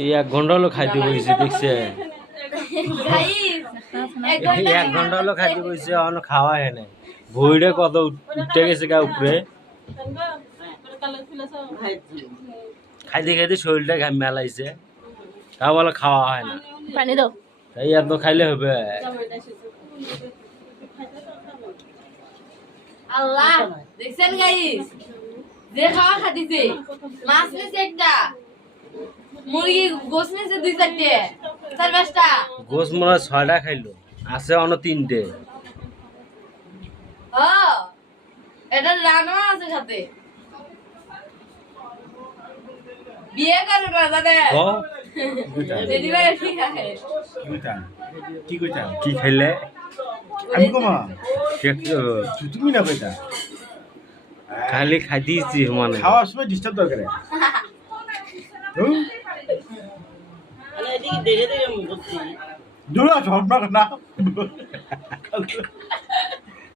এই 1 ঘন্টা হলো খাইতে বইছে দেখছে এক ঘন্টা হলো খাইতে বইছে এখনো খাওয়া হয় নাই ভুঁড়ে কত উঠে গেছে গা উপরে খাইতে খাইতে শরীরটা ঘাম মেলাইছে তা বলে খাওয়া হয় না পানি দাও তাই এত খাইলে হবে আল্লাহ দেখছেন গাইস যে খাওয়া খাতিছে মাছ নিছে একটা মুরগি গোস নিছে 2-4টে 4-5টা গোস মরা 6টা খাইলো আছে অন্য 3টে এটা রান্না আছে সাথে বিয়ে করে না জানে দিদি ভাই ঠিক আছে কি কইতা কি খাইলে আমি কমা তুমি না কইতা খালি খাই দিয়েছি মানে খাওয়ার সময় ডিস্টার্ব দরকার দূরা ঝড় না